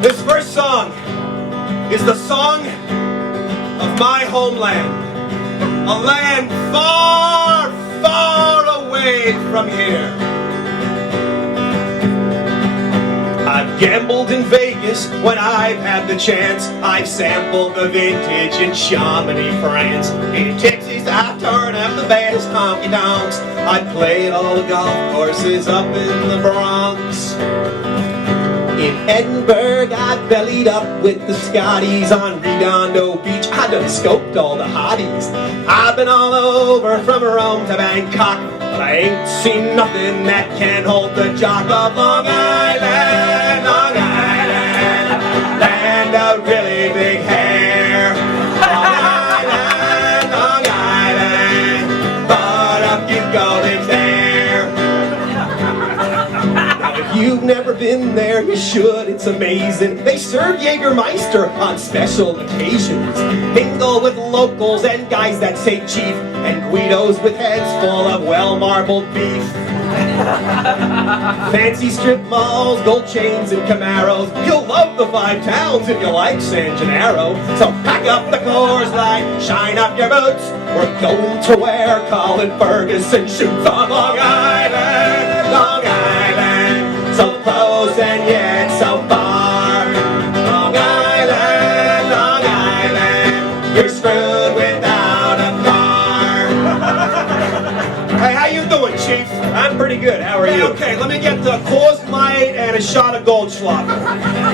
This first song is the song of my homeland, a land far, far away from here. I've gambled in Vegas when I've had the chance. I've sampled the vintage in Chamonix, France. In Texas, I've turned up the baddest honky-tonks. I played all the golf courses up in the Bronx. In Edinburgh, I bellied up with the Scotties. On Redondo Beach, I done scoped all the hotties. I've been all over from Rome to Bangkok, but I ain't seen nothing that can hold the jock of Long Island, Long Island, land of really big hair. Long Island, Long Island, but up you go, lives there. Now if you've never been there, you should, it's amazing. They serve Jägermeister on special occasions. Mingle with locals and guys that say chief, and Guidos with heads full of well-marbled beef. Fancy strip malls, gold chains and Camaros. You'll love the five towns if you like San Gennaro. So pack up the Coors Light, shine up your boots. We're going to wear Colin Ferguson shoes on Long Island, Long Island. So close and yet so far. Long Island, Long Island. You're screwed without a car. Hey, how you doing, Chief? I'm pretty good. How are you? Okay, let me get the Coors Light and a shot of Goldschlager.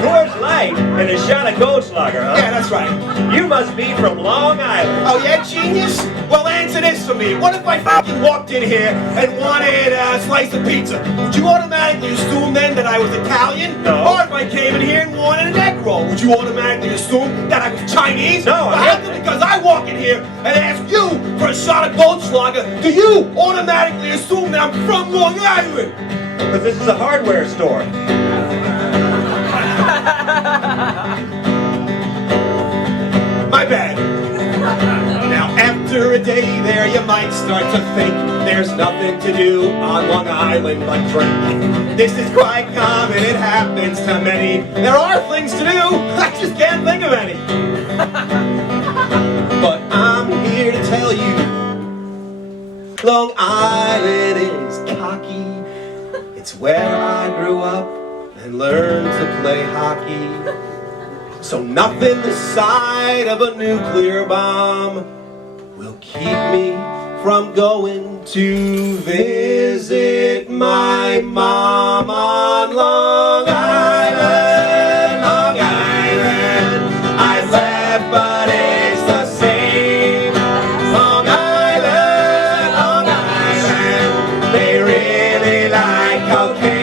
Coors Light and a shot of Goldschlager, huh? Yeah, that's right. You must be from Long Island. Oh, yeah, genius? Well, answer this for me. What if I fucking walked in here and wanted a slice of pizza? Would you automatically assume then that I was Italian? No. Or if I came in here and wanted an egg roll, would you automatically assume that I was Chinese? No, Well, how come because I walk in here and ask you for a shot of Goldschlager, do you automatically assume that I'm from Long Island? Because this is a hardware store. My bad. Now after a day there you might start to think there's nothing to do on Long Island but drink. This is quite common, it happens to many. There are things to do, I just can't think of any. But I'm here to tell you, Long Island is cocky. It's where I grew up and learned to play hockey. So nothing the sight of a nuclear bomb will keep me from going to visit my mom on Long Island, Long Island. I left, but it's the same. Long Island, Long Island. They really like cocaine.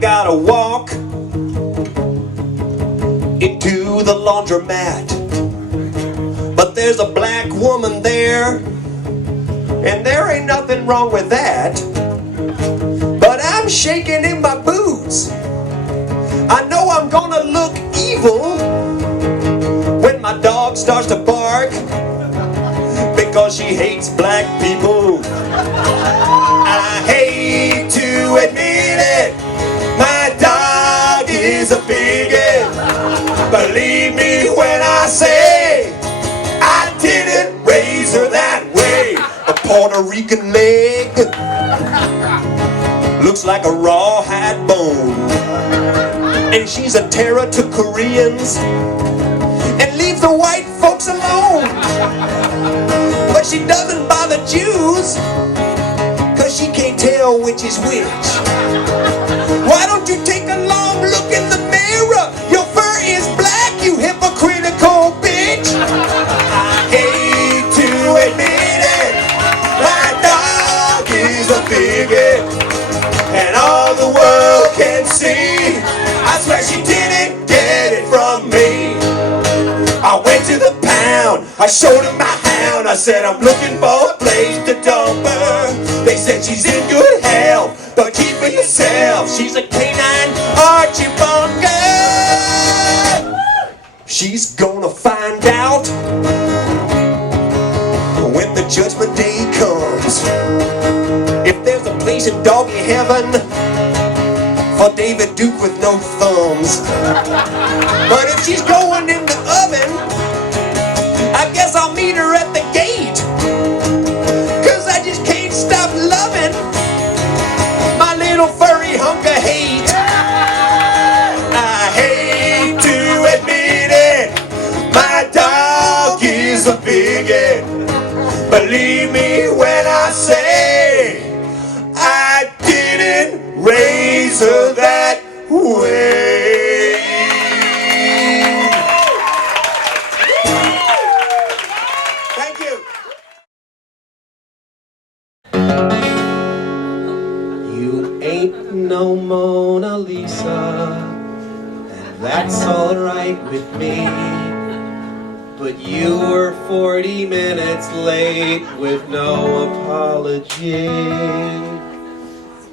Gotta walk into the laundromat, but there's a black woman there, and there ain't nothing wrong with that. But I'm shaking in my boots. I know I'm gonna look evil when my dog starts to bark because she hates black people. I hate to admit it, my dog is a bigot. Believe me when I say I didn't raise her that way. A Puerto Rican leg looks like a rawhide bone, and she's a terror to Koreans and leaves the white folks alone. But she doesn't bother Jews, 'cause she can't tell which is which. Why don't you take a long look in the mirror? Your fur is black, you hypocritical bitch. I hate to admit it, my dog is a bigot, and all the world can see. I swear she didn't get it from me. I went to the pound, I showed him my hound. I said, I'm looking for a place to dump her. They said she's in good health, but keep her yourself. She's a canine Archie Bunker. She's gonna find out when the judgment day comes. If there's a place in doggy heaven for David Duke with no thumbs. But if she's going in the oven, I guess I'll meet her at the gate. 'Cause I just can't stop loving my little furry hunk of hate. I hate to admit it, my dog is a bigot. Believe me when I say I didn't raise her that way. Thank you. You ain't no Mona Lisa, and that's alright with me. But you were 40 minutes late with no apology.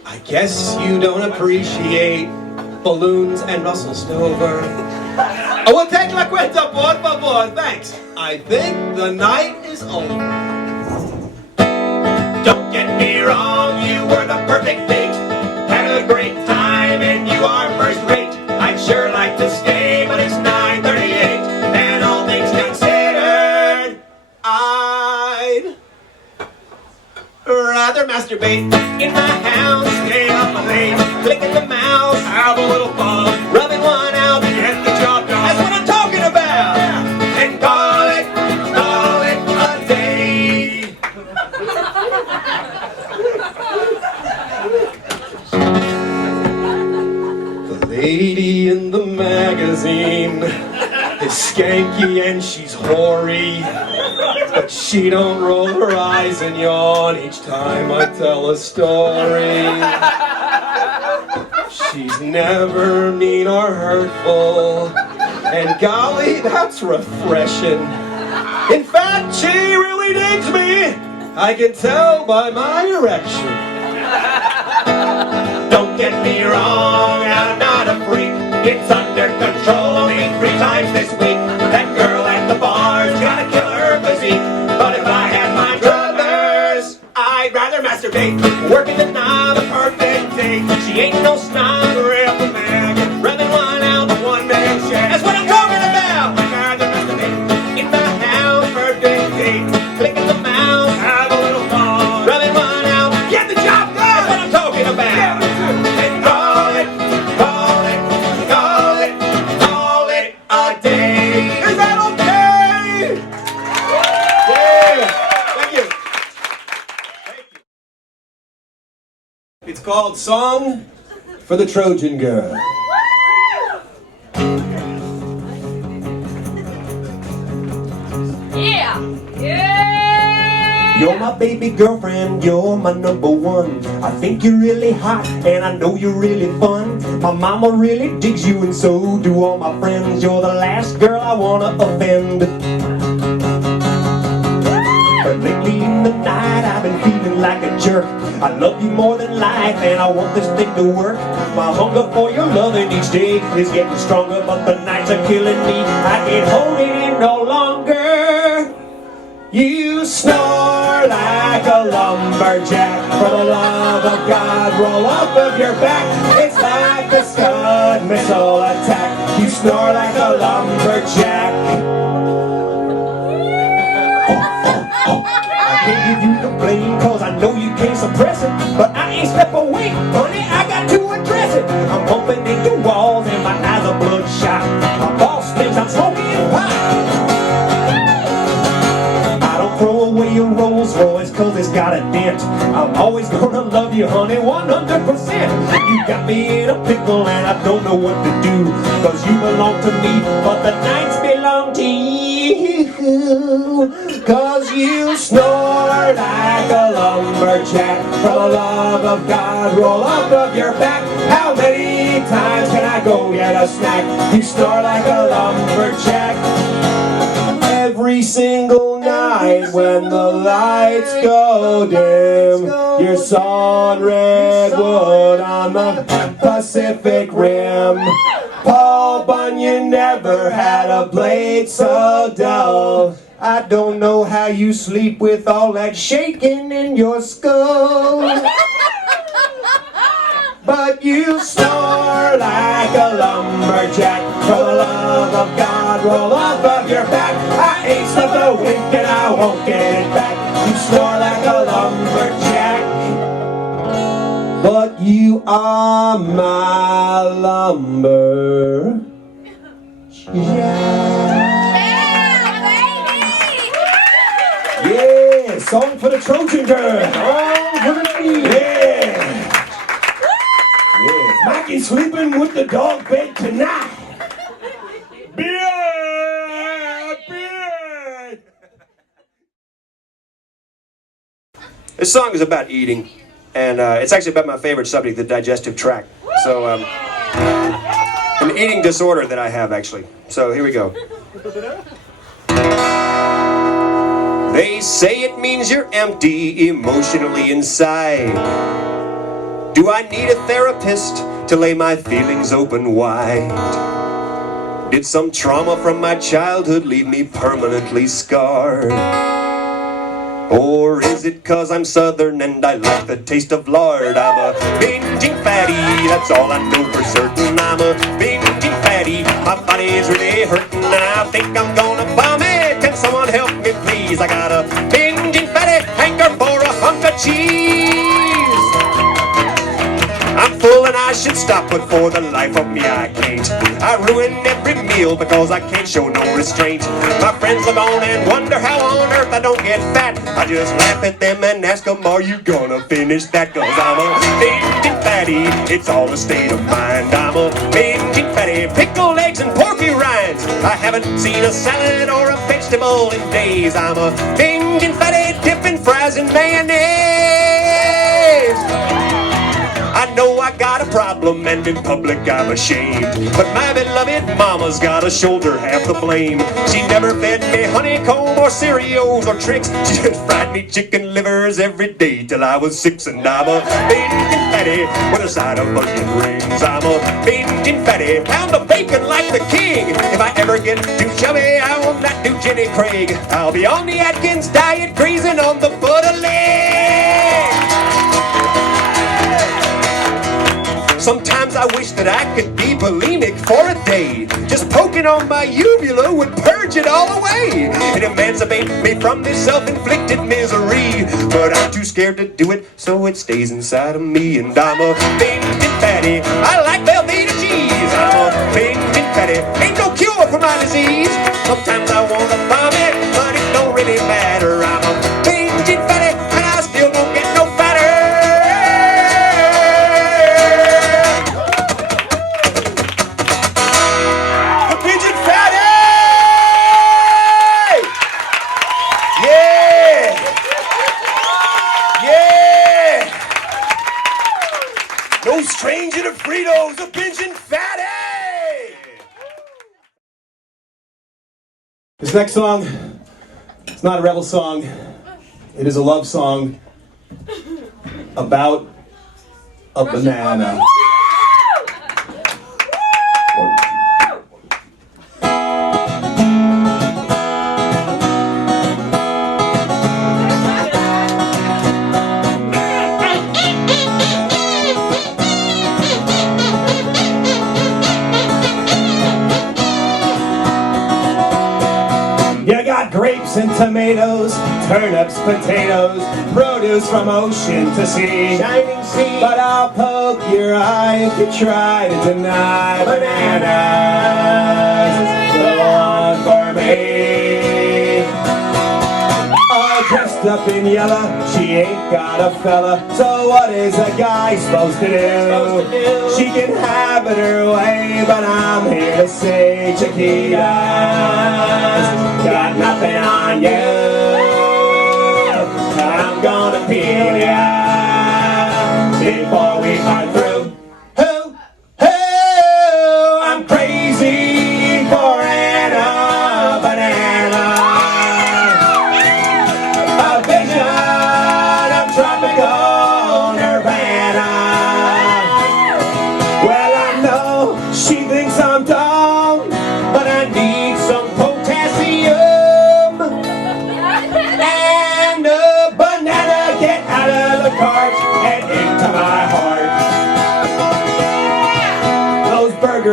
I guess you don't appreciate balloons and Russell Stover. I will take la cuenta, por favor, thanks. I think the night is over. Don't get me wrong, you were the perfect date. Had a great time and you are first rate. I'd sure like to stay, but it's 9:38. And all things considered, I'd rather masturbate in my house, stay up late, clicking the mouse, have a little fun, rubbing one out, get the job done. That's what I'm talking about. Yeah. And call it a day. The lady in the magazine is skanky and she's hoary, but she don't roll her eyes and yawn each time I tell a story. She's never mean or hurtful, and golly, that's refreshing. In fact, she really digs me. I can tell by my erection. Don't get me wrong, I'm not a freak. It's under control, only 3 times this week. That girl at the bar's got a killer physique. But if I had my druthers, I'd rather masturbate. Working the knob, a perfect date. She ain't no snob or a mag. Rubbing one out, one man shag. That's what I'm talking about. I'd rather masturbate in the house, perfect date. Clicking the mouse, have a little fun. Rubbing one out, get the job done. That's what I'm talking about. And call it a day. Is that okay? Yeah. Thank you. It's called Song for the Trojan Girl. Yeah! Yeah! You're my baby girlfriend, you're my number one. I think you're really hot and I know you're really fun. My mama really digs you and so do all my friends. You're the last girl I wanna offend. But lately in the night I've been feeling like a jerk. I love you more than life and I want this thing to work. My hunger for your loving each day is getting stronger, but the nights are killing me. I can't hold it in no longer. You snore like a lumberjack. For the love of God, roll off of your back. It's like a Scud missile attack. You snore like a lumberjack. I can't give you the blame, cause I know you can't suppress it. But I ain't step away, honey, I got to address it. I'm bumping into walls and my eyes are bloodshot. My boss thinks I'm smoking pot. Throw away your Rolls Royce cause it's got a dent. I'm always gonna love you, honey, 100%. You got me in a pickle and I don't know what to do, cause you belong to me, but the nights belong to you. Cause you snore like a lumberjack. For the love of God, roll off of your back. How many times can I go get a snack? You snore like a lumberjack. Every Every single night when the lights go dim, you're sawing redwood on the Pacific Rim. Paul Bunyan never had a blade so dull. I don't know how you sleep with all that shaking in your skull. But you snore like a lumberjack. For the love of God, roll off of your back. I ain't slept a wink and I won't get it back. You snore like a lumberjack. But you are my lumber. Yeah, song for the Trojan girl. Song for the lady. Yeah. Yeah. Mikey's sleeping with the dog bed tonight. Beer! Beer! This song is about eating, and it's actually about my favorite subject, the digestive tract. So, an eating disorder that I have, actually. So, here we go. They say it means you're empty emotionally inside. Do I need a therapist to lay my feelings open wide? Did some trauma from my childhood leave me permanently scarred? Or is it 'cause I'm southern and I like the taste of lard? I'm a binging fatty, that's all I know for certain. I'm a binging fatty, my body's really hurting. I think I'm gonna vomit, can someone help me please? I got a binging fatty hanker for a hunk of cheese. I'm full and I should stop, but for the life of me I can't. I ruin every meal because I can't show no restraint. My friends look on and wonder how on earth I don't get fat. I just laugh at them and ask them, are you gonna finish that? 'Cause I'm a binging fatty, it's all a state of mind. I'm a binging fatty, pickled eggs and porky rinds. I haven't seen a salad or a vegetable in days. I'm a binging fatty, dipping fries in mayonnaise. I know I got a problem and in public I'm ashamed, but my beloved mama's got a shoulder half the blame. She never fed me honeycomb or Cheerios or tricks. She just fried me chicken livers every day till I was 6. And I'm a binging fatty with a side of onion rings. I'm a binging fatty, pound of bacon like the king. If I ever get too chubby, I will not do Jenny Craig. I'll be on the Atkins diet, grazing on the butter leg. Sometimes I wish that I could be bulimic for a day. Just poking on my uvula would purge it all away and emancipate me from this self-inflicted misery. But I'm too scared to do it, so it stays inside of me. And I'm a binging fatty, I like Velveeta cheese. I'm a binging fatty, ain't no cure for my disease. Sometimes I wanna vomit, but it don't really matter. I'm a binging fatty, and I still don't get no fatter. No stranger to Fritos, a binging fatty! This next song, it's not a rebel song. It is a love song about a banana. You got grapes and tomatoes, turnips, potatoes, produce from ocean to sea, shining sea. But I'll poke your eye if you try to deny bananas. The one for me. All dressed up in yellow, she ain't got a fella. So what is a guy supposed to do? She can have it her way, but I'm here to say Chiquita's got nothing on you. I'm gonna peel ya before we are through. Hoo, hoo, I'm crazy for a banana.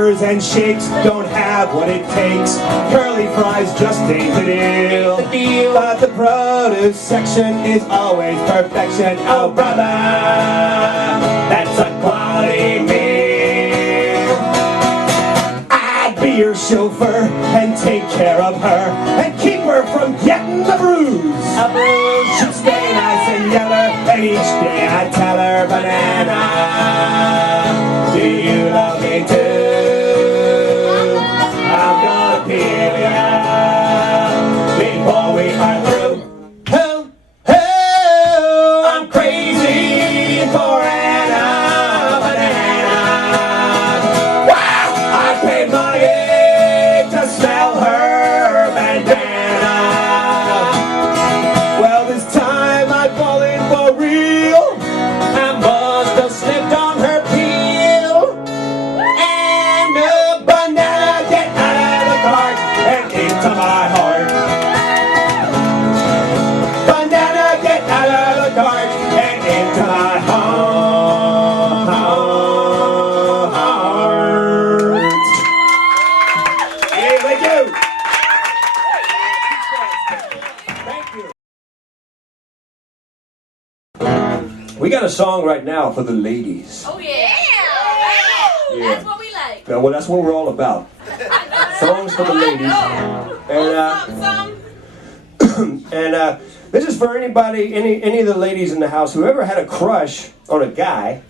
burgers and shakes don't have what it takes. Curly fries just ain't the deal. But the produce section is always perfection. Oh brother, that's a quality meal. I'd be your chauffeur and take care of her and keep her from getting the bruise. A bruise should stay nice and yellow, and each day I tell her, banana, do you love me too? I'm gonna peel ya before we are through. I'm crazy for an banana. Wow, I paid money to smell her bandana. Well, this time I fall in for real. I must have slipped on her peel. And a banana get out of the cart and into my heart. Banana get out of the cart and into my heart. Yeah, thank you. Thank you. We got a song right now for the ladies. Oh yeah. Yeah. That's what we like. Well, that's what we're all about. Songs for the ladies. And this is for anybody, any of the ladies in the house who ever had a crush on a guy,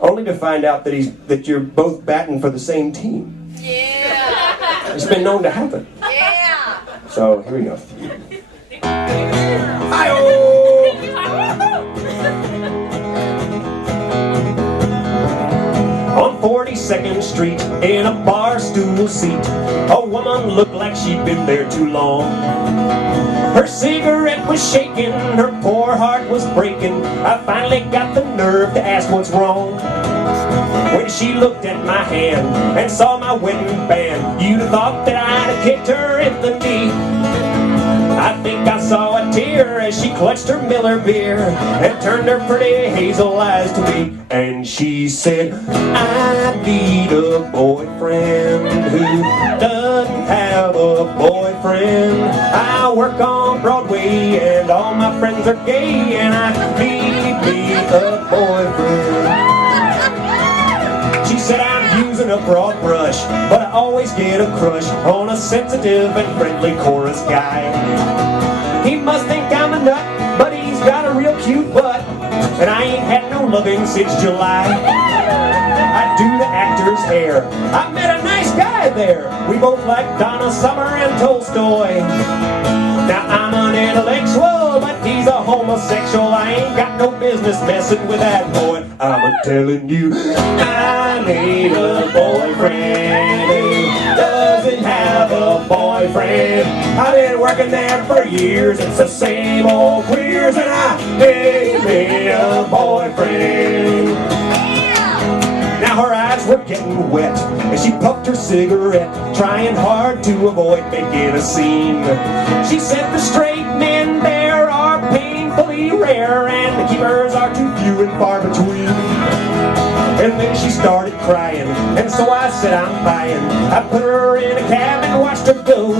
only to find out that you're both batting for the same team. Yeah. It's been known to happen. Yeah. So here we go. On 42nd Street, in a bar stool seat, a woman looked like she'd been there too long. Her cigarette was shaking, her poor heart was breaking. I finally got the nerve to ask what's wrong. When she looked at my hand and saw my wedding band, you'd have thought that I'd have kicked her in the knee. I think I saw a tear as she clutched her Miller beer and turned her pretty hazel eyes to me. And she said, I need a boyfriend who doesn't have a boyfriend. I work on Broadway and all my friends are gay, and I need me a boyfriend. She said, I'm using a broad brush, but I always get a crush on a sensitive and friendly chorus guy. He must think I'm a nut, but he's got a real cute butt, and I ain't had no loving since July. I do the actor's hair. I met a nice guy there. We both like Donna Summer and Tolstoy. Now I'm an intellectual, but he's a homosexual. I ain't got no business messing with that boy. I'm telling you, I need a boyfriend who doesn't have a boyfriend. I've been working there for years. It's the same old queers, and I need me a boyfriend. Now her eyes were getting wet as she puffed her cigarette, trying hard to avoid making a scene. She said the straight men there are painfully rare, and the keepers are too few and far between. And then she started crying, and so I said I'm buying. I put her in a cab and watched her go.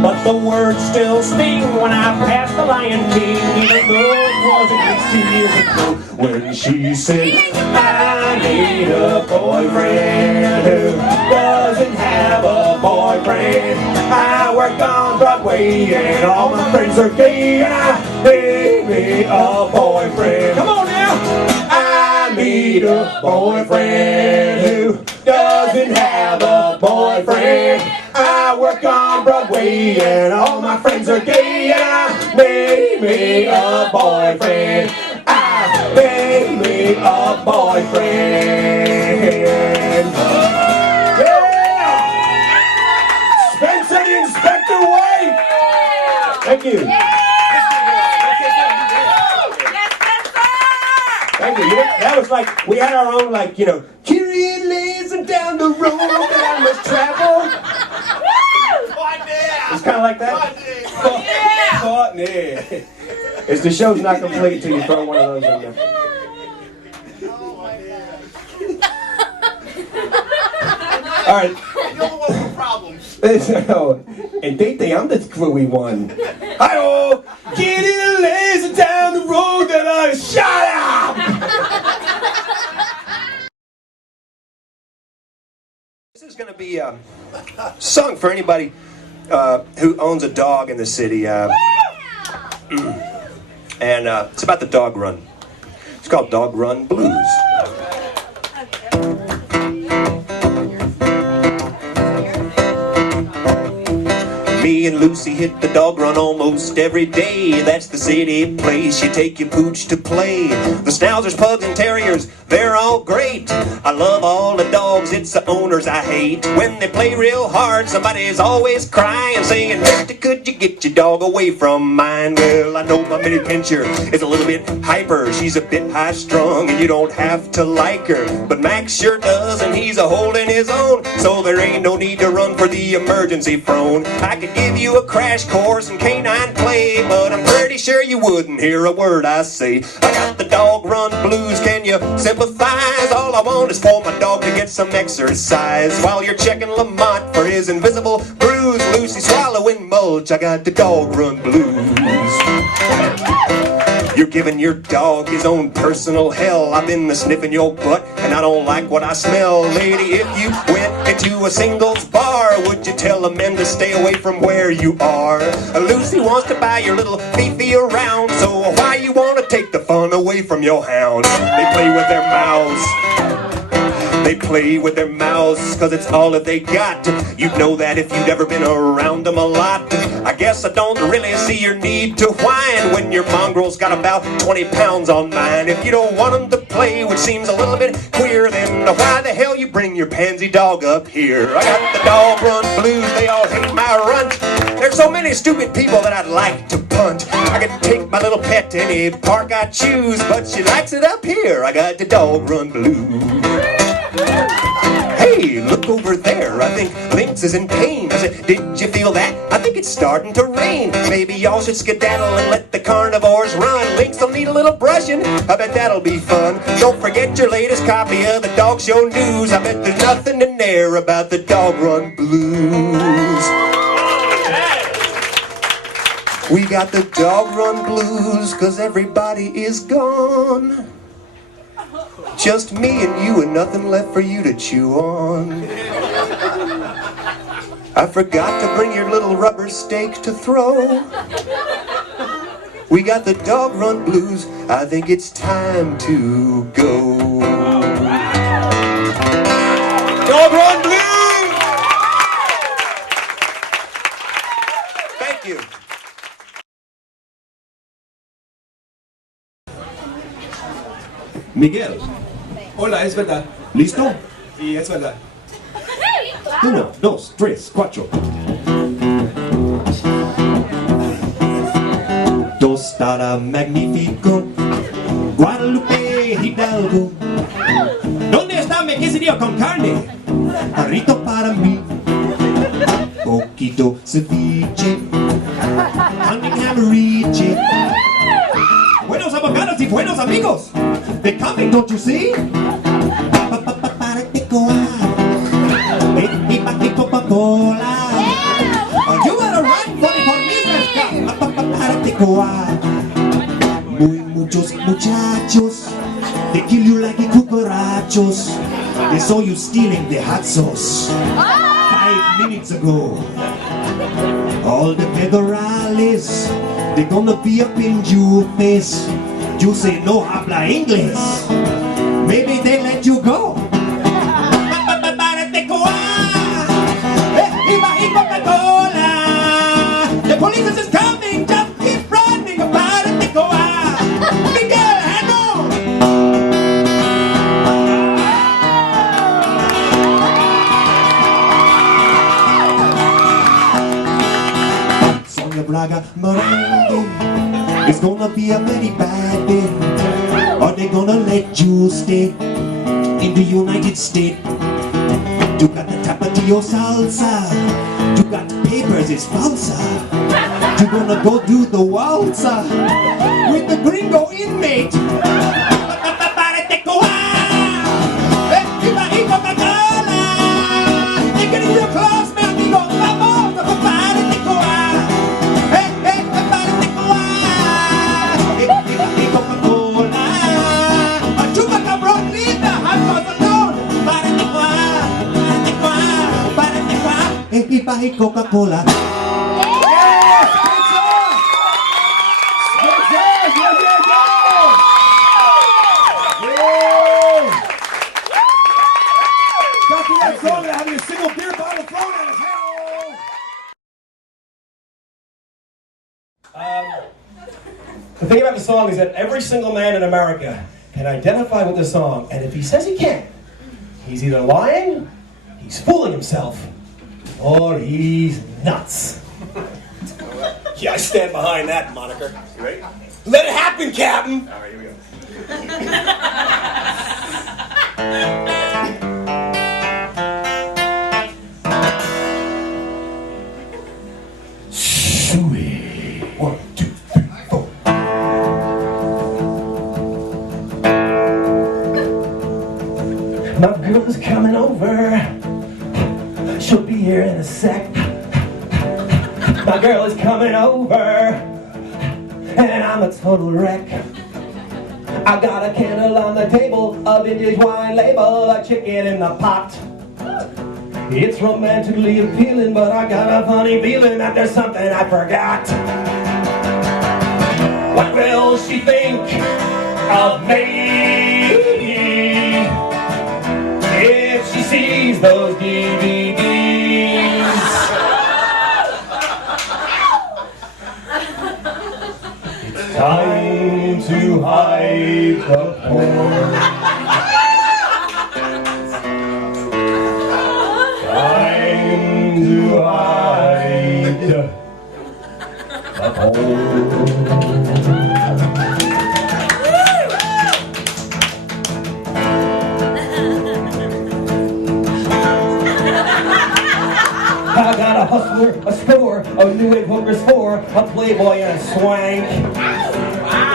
But the words still sting when I passed the Lion King, even though it was at least 2 years ago. When she said, I need a boyfriend who doesn't have a boyfriend. I work on Broadway and all my friends are gay, and I need me a boyfriend. Come on now! I need a boyfriend who doesn't have a boyfriend. I work on Broadway and all my friends are gay, and I need me a boyfriend. I need me a boyfriend. Yeah! Spencer the Inspector White! Thank you. Thank you. That was like, we had our own, like, Kyrie lays down the road that I must travel. It's kind of like that. Paht-Neh. It's the show's not complete till you throw one of those in there. All right. You're the one with problems. And they think I'm the screwy one. Hi-oh! Getting lazy down the road that I shut up! This is going to be a song for anybody who owns a dog in the city. And it's about the dog run. It's called Dog Run Blues. Me and Lucy hit the dog run almost every day. That's the city place you take your pooch to play. The schnauzers, pugs, and terriers, they're all great. I love all the dogs, it's the owners I hate. When they play real hard, somebody's always crying, saying, "Mister, could you get your dog away from mine?" Well, I know my mini pincher is a little bit hyper. She's a bit high-strung, and you don't have to like her. But Max sure does, and he's a holding his own. So there ain't no need to run for the emergency phone. I could give you a crash course in canine play, but I'm pretty sure you wouldn't hear a word I say. I got the dog run blues, can you sympathize? All I want is for my dog to get some exercise. While you're checking Lamont for his invisible bruise, Lucy swallowing mulch, I got the dog run blues. You're giving your dog his own personal hell. I've been sniffing your butt, and I don't like what I smell. Lady, if you went into a singles bar, would you tell the men to stay away from where you are? Lucy wants to buy your little Fifi around, so why you want to take the fun away from your hound? They play with their mouths. They play with their mouths, cause it's all that they got. You'd know that if you'd ever been around them a lot. I guess I don't really see your need to whine when your mongrel's got about 20 pounds on mine. If you don't want them to play, which seems a little bit queer, then why the hell you bring your pansy dog up here? I got the dog run blues, they all hate my runt. There's so many stupid people that I'd like to punt. I could take my little pet to any park I choose, but she likes it up here. I got the dog run blues. Hey, look over there. I think Lynx is in pain. I said, did you feel that? I think it's starting to rain. Maybe y'all should skedaddle and let the carnivores run. Lynx will need a little brushing. I bet that'll be fun. Don't forget your latest copy of the Dog Show News. I bet there's nothing in there about the Dog Run Blues. We got the Dog Run Blues, cause everybody is gone. Just me and you and nothing left for you to chew on. I forgot to bring your little rubber stake to throw. We got the Dog Run Blues, I think it's time to go. Dog Run Blues! Thank you. Miguel. Hola, es verdad. ¿Listo? Sí, es verdad. 1, 2, 3, 4. Tostada magnífico, Guadalupe Hidalgo. ¿Dónde está mi quesadilla con carne? Burrito para mí. Poquito ceviche, Cunningham Riche. Buenos abogados y buenos amigos. They're coming, don't you see? Pare Te Qua. Baby, Coca-Cola. You gotta run for the business. Pare Te Qua. Muchos muchachos. They kill you like the cucarachos. They saw you stealing the hot sauce 5 minutes ago. All the federales, they're gonna be up in your face. You say no habla English. Maybe they let you go. Pare Te Qua. Coca-Cola. The police is coming. Just keep running. Pare Te Qua. Miguel, hang on. Sonia Braga Morandi. It's gonna be a very bad day. Are they gonna let you stay in the United States? You got the tapatio salsa. You got papers, it's falsa. You gonna go do the waltza with the gringo inmate. Pare Te Qua. Coca-Cola. kahit Coca-Cola. Yes! Good job! Good job! Yeah, yeah, yeah! Got through that song without having a single beer bottle thrown at us. The thing about the song is that every single man in America can identify with the song, and if he says he can't, he's either lying, he's fooling himself, or he's nuts. Yeah, I stand behind that moniker. You ready? Let it happen, Captain! All right, here we go. Sweet. 1, 2, 3, 4. My girl's coming over. She'll be here in a sec. My girl is coming over, and I'm a total wreck. I got a candle on the table, a vintage wine label, a chicken in the pot. It's romantically appealing, but I got a funny feeling that there's something I forgot. What will she think of me if she sees those DVDs? It's time to hide the porn. Time to hide the porn. I got a hustler, a score, a new wave hookers for, a playboy and a swank.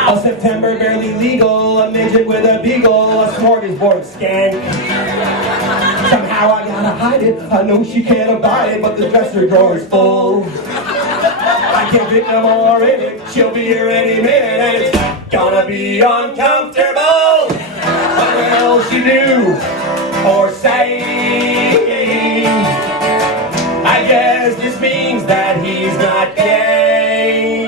A September barely legal, a midget with a beagle, a smorgasbord skank. Somehow I gotta hide it, I know she can't abide it, but the dresser drawer's full. I can't fit no more in it, she'll be here any minute, and it's gonna be uncomfortable. What will she do or say? I guess this means that he's not gay.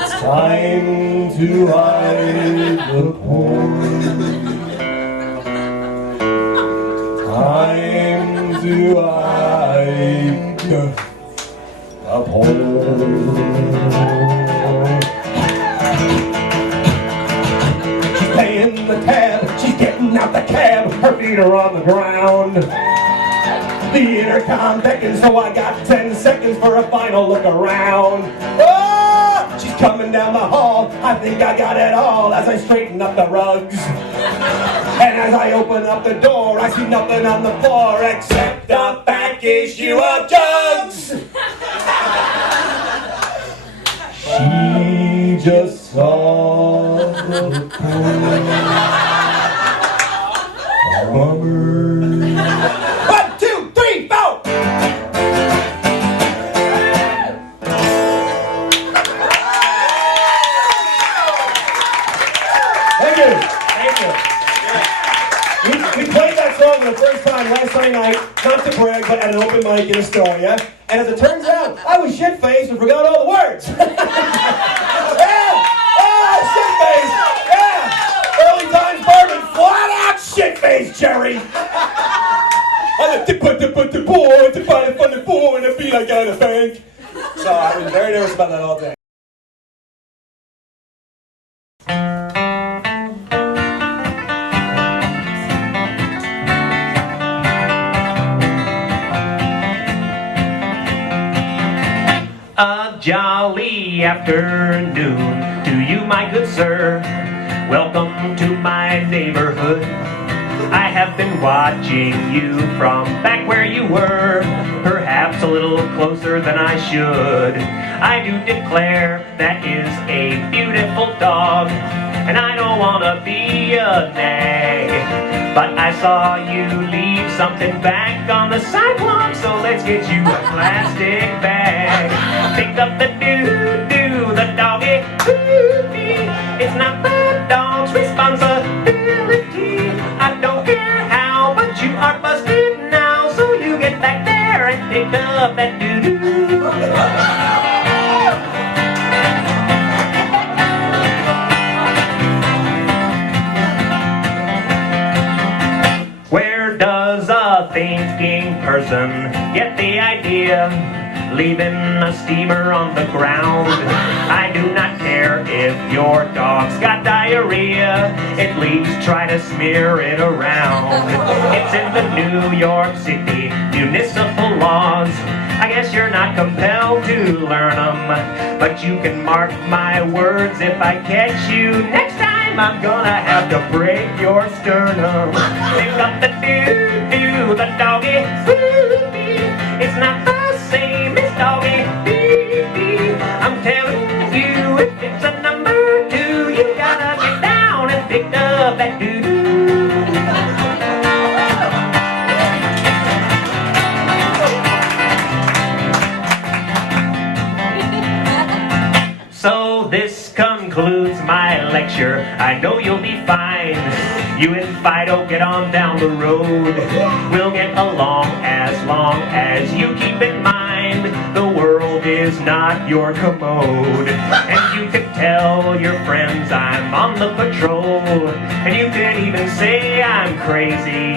It's time to hide the porn. Time to hide the porn. She's paying the tab, she's getting out the cab, her feet are on the ground. The intercom beckons, so I got 10 seconds for a final look around. Oh! She's coming down the hall, I think I got it all as I straighten up the rugs. And as I open up the door, I see nothing on the floor except a back issue of jugs. She just saw the porn. Bummer. 1, 2, 3, 4. Thank you. Thank you. We played that song the first time last Sunday night, not to brag, but at an open mic in Astoria. And as it turns out, I was shit-faced and forgot all the words. Yeah! Oh, shit-faced! Yeah! Early times Barton, flat out shit-faced, Jerry! I'm a tip-a-tip-a-tip-boy, tip-a-tip-a-tip-boy, and a beat I got a bank. So I was very nervous about that all day. A jolly afternoon to you, my good sir. Welcome to my neighborhood. I have been watching you from back where you were, perhaps a little closer than I should. I do declare that is a beautiful dog, and I don't want to be a nag. But I saw you leave something back on the sidewalk, so let's get you a plastic bag. Pick up the doo-doo, the doggy poopy. It's not the dog's responsibility. I don't care how, but you are busted now, so you get prison. Get the idea, leaving a steamer on the ground. I do not care if your dog's got diarrhea, at least try to smear it around. It's in the New York City municipal laws. I guess you're not compelled to learn them, but you can mark my words, if I catch you next time, I'm gonna have to break your sternum. Pick up the doo-doo, the doggy, doo-doo. It's not the same as doggy, doo-doo. I'm telling you, if it's a number 2, you gotta get down and pick up that doo-doo. So this concludes my lecture. I know you'll be fine. You and Fido get on down the road. We'll get along as you keep in mind the world is not your commode. And you can tell your friends I'm on the patrol. And you can even say I'm crazy.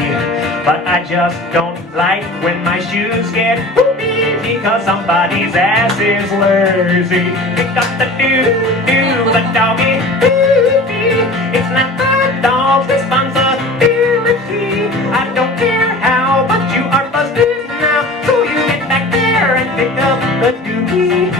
But I just don't like when my shoes get poopy because somebody's ass is lazy. Pick up the doo-doo, the doggy, doo-doo. It's not the dog's responsibility. I don't care how, but you are busted now. So you get back there and pick up the dookie.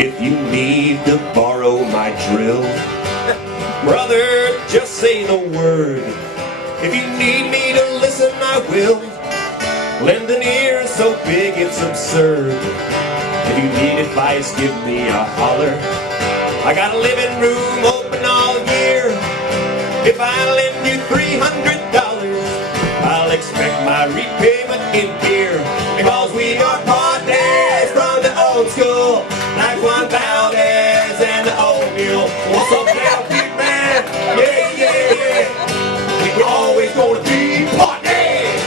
If you need to borrow my drill, brother, just say the word. If you need me to listen, I will. Lend an ear so big it's absurd. If you need advice, give me a holler. I got a living room open all year. If I lend you $300, I'll expect my repayment in beer. Because we are partners from the old school, like Juan Valdez and the oatmeal. What's up now, big man? Yeah, yeah, yeah. We're always gonna be partners.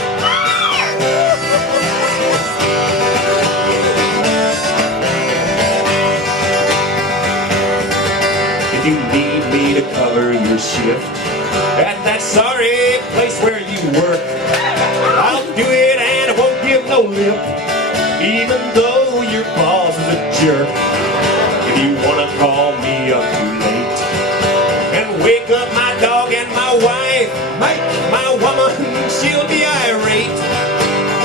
If you need me to cover your shift at that sorry place where you work, I'll do it and I won't give no lip, even though your boss is a jerk. If you wanna call me up too late and wake up my dog and my wife, my woman, she'll be irate,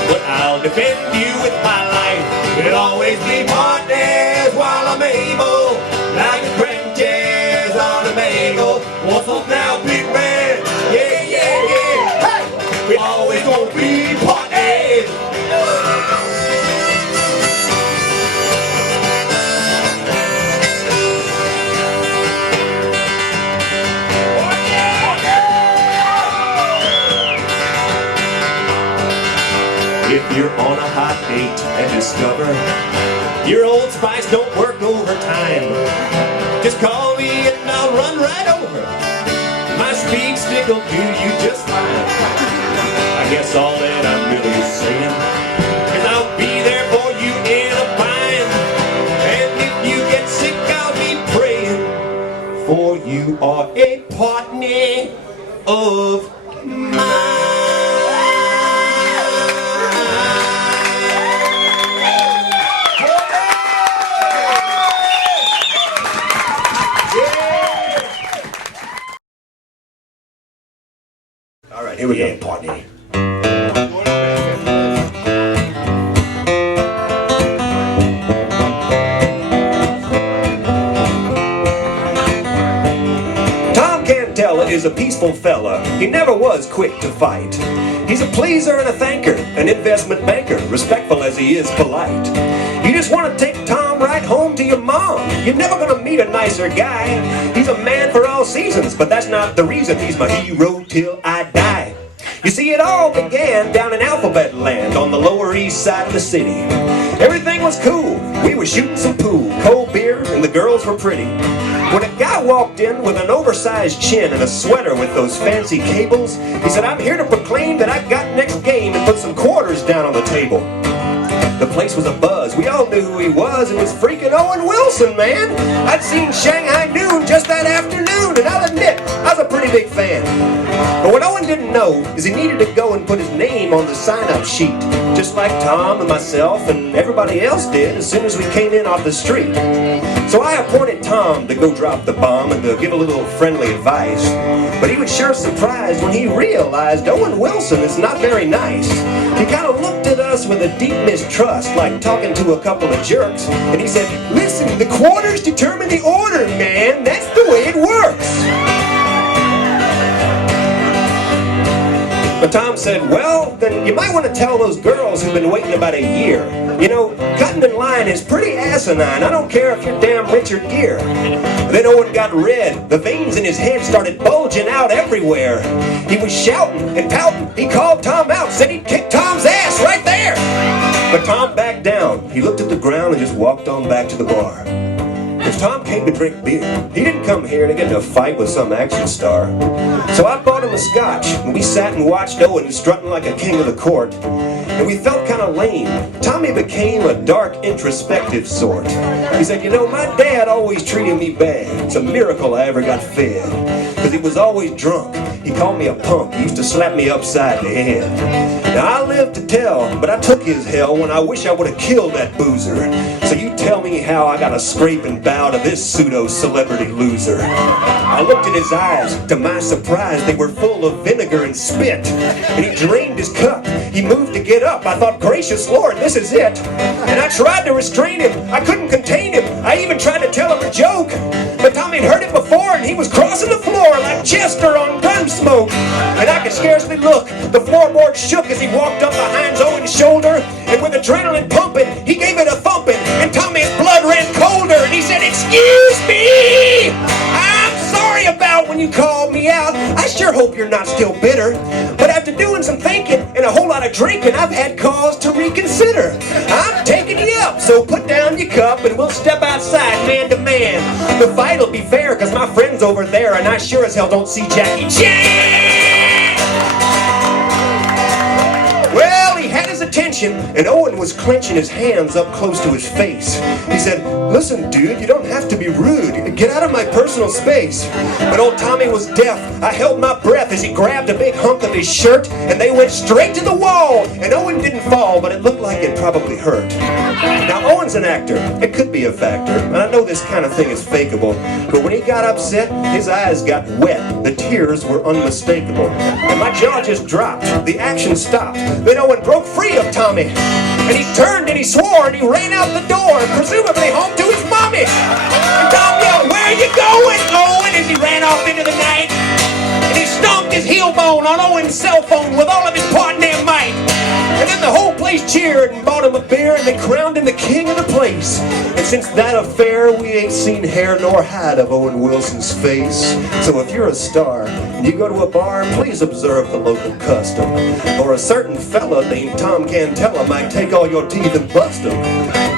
but I'll defend you with my life. It'll always be partners while I'm able, like a crack jazz on a bagel. What's up now, big man? Yeah, yeah, yeah. Hey! We're always gonna be partners. If you're on a hot date and discover your Old Spice don't work overtime, just call me and I'll run right over. My speed stick will do you just fine. I guess all that I'm really saying is I'll be there for you in a bind. And if you get sick, I'll be praying, for you are a partner of mine. All right, here we go, partner. Tom Cantella is a peaceful fella. He never was quick to fight. He's a pleaser and a thanker, an investment banker, respectful as he is polite. You just want to take Tom right home to your mom. You're never gonna meet a nicer guy. He's a man for all seasons, but that's not the reason he's my hero till I die. You see, it all began down in Alphabet Land on the Lower East Side of the city. Everything was cool. We were shooting some pool, cold beer, and the girls were pretty. When a guy walked in with an oversized chin and a sweater with those fancy cables, he said, "I'm here to proclaim that I got next game," and put some quarters down on the table. The place was abuzz. We all knew who he was. It was freaking Owen Wilson, man. I'd seen Shanghai Noon just that afternoon, and I'll admit, I was a pretty big fan. But what Owen didn't know is he needed to go and put his name on the sign-up sheet, just like Tom and myself and everybody else did as soon as we came in off the street. So I appointed Tom to go drop the bomb and to give a little friendly advice. But he was sure surprised when he realized Owen Wilson is not very nice. He kind of looked at us with a deep mistrust, like talking to a couple of jerks, and he said, "Listen, the quarters determine the order, man. That's the way it works." But Tom said, "Well, then you might want to tell those girls who've been waiting about a year. You know, cutting in line is pretty asinine. I don't care if you're damn Richard Gere." Then Owen got red. The veins in his head started bulging out everywhere. He was shouting and pouting. He called Tom out, said he'd kick Tom's ass right there. But Tom backed down. He looked at the ground and just walked on back to the bar. Because Tom came to drink beer. He didn't come here to get in a fight with some action star. So I bought him a scotch, and we sat and watched Owen strutting like a king of the court. And we felt kind of lame. Tommy became a dark, introspective sort. He said, "You know, my dad always treated me bad. It's a miracle I ever got fed. Because he was always drunk. He called me a punk. He used to slap me upside the head. Now, I live to tell, but I took his hell when I wish I would have killed that boozer. So you tell me how I got to scrape and bow to this pseudo-celebrity loser." I looked in his eyes. To my surprise, they were full of vinegar and spit. And he drained his cup. He moved to get up. I thought, gracious Lord, this is it. And I tried to restrain him. I couldn't contain him. I even tried to tell him a joke. But Tommy had heard it before, and he was crossing the floor like Chester on Gunsmoke. And I could scarcely look. The floorboard shook as he walked up behind Owen's shoulder. And with adrenaline pumping, he gave it a thumping. And Tommy's blood ran colder. And he said, "Excuse me! I'm sorry about when you called me out. I sure hope you're not still bitter. But after doing some thinking and a whole lot of drinking, I've had cause to reconsider. I'm taking you up, so put down your cup and we'll step outside man to man. The fight'll be fair, cause my friend's over there and I sure as hell don't see Jackie Chan." Well, he had his attention, and Owen was clenching his hands up close to his face. He said, "Listen, dude, you don't have to be rude. Get out of my personal space." But old Tommy was deaf. I held my breath as he grabbed a big hunk of his shirt, and they went straight to the wall. And Owen didn't fall, but it looked like it probably hurt. Now, Owen's an actor. It could be a factor. And I know this kind of thing is fakeable. But when he got upset, his eyes got wet. The tears were unmistakable. And my jaw just dropped. The action stopped. Then Owen broke free of Tommy. And he turned and he swore and he ran out the door, presumably home to his mommy. And Tom yelled, "Where are you going, Owen?" as he ran off into the night. And he stomped his heel bone on Owen's cell phone with all of his Paht-Neh might. And then the whole place cheered and bought him a beer and they crowned him the king of the place. And since that affair, we ain't seen hair nor hide of Owen Wilson's face. So if you're a star and you go to a bar, please observe the local custom. Or a certain fella named Tom Cantella might take all your teeth and bust them.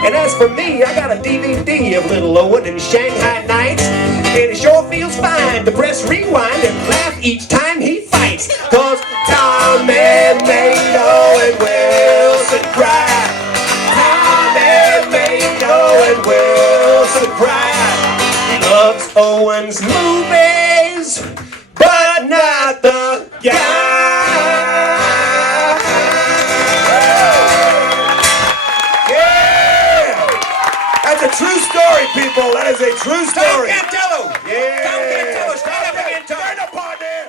And as for me, I got a DVD of Little Owen in Shanghai Nights. And it sure feels fine to press rewind and laugh each time he fights. Cause Tom made Owen Wilson cry. Tom made Owen Wilson cry. He loves Owen's movies, but not the guy. That's a true story, people. That is a true story. Tom Cantello. Yeah. Tom Cantello. Stand up again, Tom. Turn up on there.